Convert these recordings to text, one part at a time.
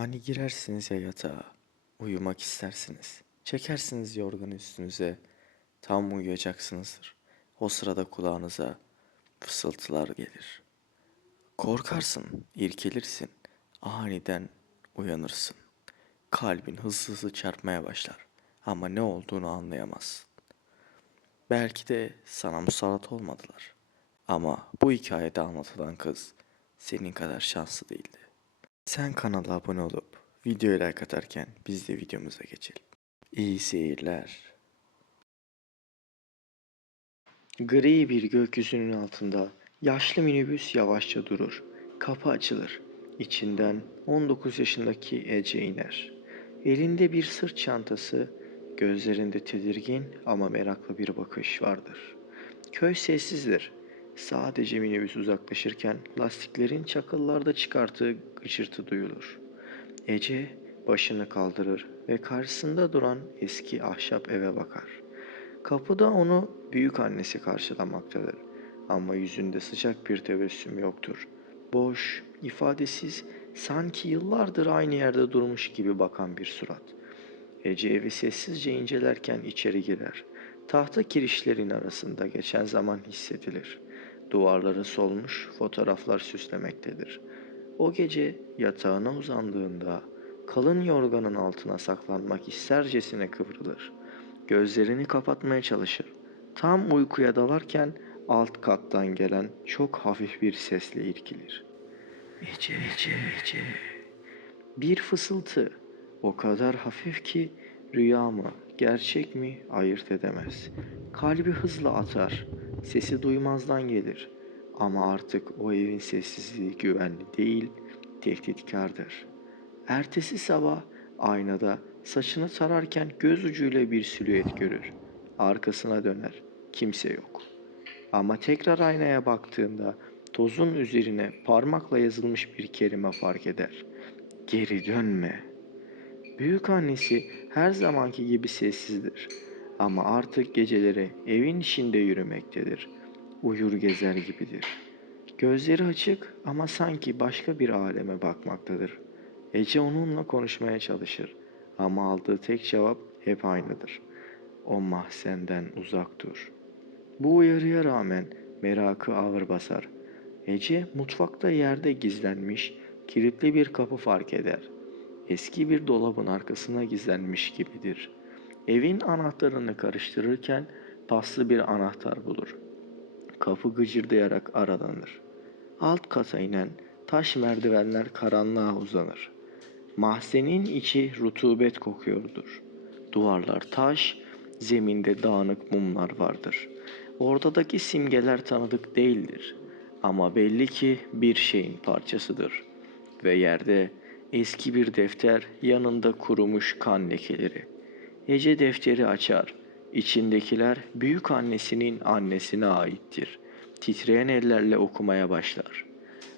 Hani girersiniz ya yatağa, uyumak istersiniz. Çekersiniz yorganı üstünüze, tam uyuyacaksınızdır. O sırada kulağınıza fısıltılar gelir. Korkarsın, irkilirsin, aniden uyanırsın. Kalbin hızlı hızlı çarpmaya başlar ama ne olduğunu anlayamazsın. Belki de sana musallat olmadılar. Ama bu hikayede anlatılan kız senin kadar şanslı değildi. Sen kanala abone olup videoya like atarken biz de videomuza geçelim. İyi seyirler. Gri bir gökyüzünün altında yaşlı minibüs yavaşça durur. Kapı açılır. İçinden 19 yaşındaki Ece iner. Elinde bir sırt çantası, gözlerinde tedirgin ama meraklı bir bakış vardır. Köy sessizdir. Sadece minibüs uzaklaşırken lastiklerin çakıllarda çıkarttığı gıcırtı duyulur. Ece başını kaldırır ve karşısında duran eski ahşap eve bakar. Kapıda onu büyük annesi karşılamaktadır. Ama yüzünde sıcak bir tebessüm yoktur. Boş, ifadesiz, sanki yıllardır aynı yerde durmuş gibi bakan bir surat. Ece evi sessizce incelerken içeri girer. Tahta kirişlerin arasında geçen zaman hissedilir. Duvarları solmuş, fotoğraflar süslemektedir. O gece yatağına uzandığında kalın yorganın altına saklanmak istercesine kıvrılır. Gözlerini kapatmaya çalışır. Tam uykuya dalarken alt kattan gelen çok hafif bir sesle irkilir. Ece, Ece, Ece. Bir fısıltı, o kadar hafif ki rüya mı, gerçek mi ayırt edemez. Kalbi hızla atar, sesi duymazdan gelir. Ama artık o evin sessizliği güvenli değil, tehditkardır. Ertesi sabah aynada saçını tararken göz ucuyla bir silüet görür. Arkasına döner, kimse yok. Ama tekrar aynaya baktığında tozun üzerine parmakla yazılmış bir kelime fark eder. Geri dönme. Büyük annesi her zamanki gibi sessizdir. Ama artık geceleri evin içinde yürümektedir. Uyur gezer gibidir. Gözleri açık ama sanki başka bir aleme bakmaktadır. Ece onunla konuşmaya çalışır ama aldığı tek cevap hep aynıdır. O mahzenden uzak dur. Bu uyarıya rağmen merakı ağır basar. Ece mutfakta yerde gizlenmiş kilitli bir kapı fark eder. Eski bir dolabın arkasına gizlenmiş gibidir. Evin anahtarını karıştırırken paslı bir anahtar bulur. Kapı gıcırdayarak aralanır. Alt kata inen taş merdivenler karanlığa uzanır. Mahzenin içi rutubet kokuyordur. Duvarlar taş, zeminde dağınık mumlar vardır. Ortadaki simgeler tanıdık değildir. Ama belli ki bir şeyin parçasıdır. Ve yerde eski bir defter, yanında kurumuş kan lekeleri. Ece defteri açar. İçindekiler büyük annesinin annesine aittir. Titreyen ellerle okumaya başlar.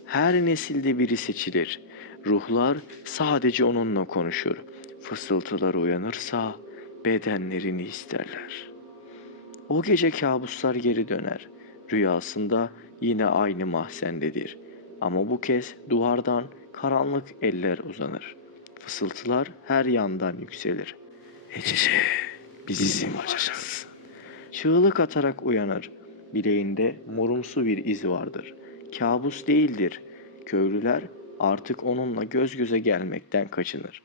Her nesilde biri seçilir. Ruhlar sadece onunla konuşur. Fısıltılar uyanırsa bedenlerini isterler. O gece kabuslar geri döner. Rüyasında yine aynı mahzendedir. Ama bu kez duvardan karanlık eller uzanır. Fısıltılar her yandan yükselir. Ece, bizim olacaksın. Çığlık atarak uyanır. Bileğinde morumsu bir iz vardır. Kabus değildir. Köylüler artık onunla göz göze gelmekten kaçınır.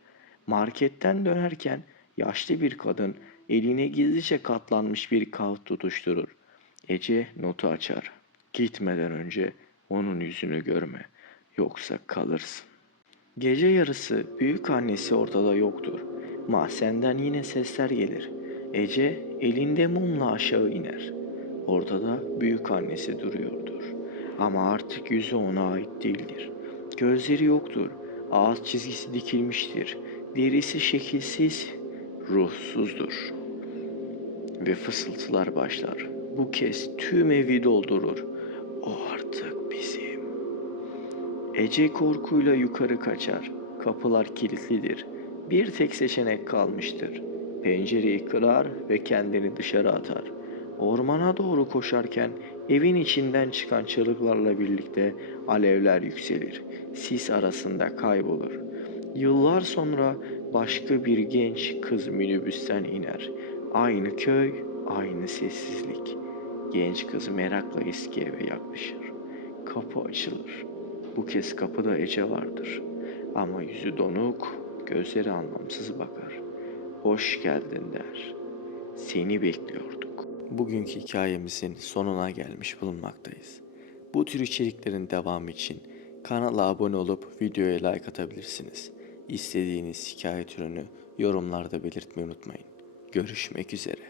Marketten dönerken yaşlı bir kadın eline gizlice katlanmış bir kağıt tutuşturur. Ece notu açar. Gitmeden önce onun yüzünü görme. Yoksa kalırsın. Gece yarısı büyük annesi ortada yoktur. Mahzenden yine sesler gelir. Ece elinde mumla aşağı iner. Ortada büyük annesi duruyordur. Ama artık yüzü ona ait değildir. Gözleri yoktur. Ağız çizgisi dikilmiştir. Derisi şekilsiz, ruhsuzdur. Ve fısıltılar başlar. Bu kez tüm evi doldurur. O artık bizim. Ece korkuyla yukarı kaçar. Kapılar kilitlidir. Bir tek seçenek kalmıştır. Pencereyi kırar ve kendini dışarı atar. Ormana doğru koşarken evin içinden çıkan çığlıklarla birlikte alevler yükselir. Sis arasında kaybolur. Yıllar sonra başka bir genç kız minibüsten iner. Aynı köy, aynı sessizlik. Genç kız merakla eski eve yaklaşır. Kapı açılır. Bu kez kapıda Ece vardır. Ama yüzü donuk, gözleri anlamsız bakar. Hoş geldin der. Seni bekliyorduk. Bugünkü hikayemizin sonuna gelmiş bulunmaktayız. Bu tür içeriklerin devamı için kanala abone olup videoya like atabilirsiniz. İstediğiniz hikaye türünü yorumlarda belirtmeyi unutmayın. Görüşmek üzere.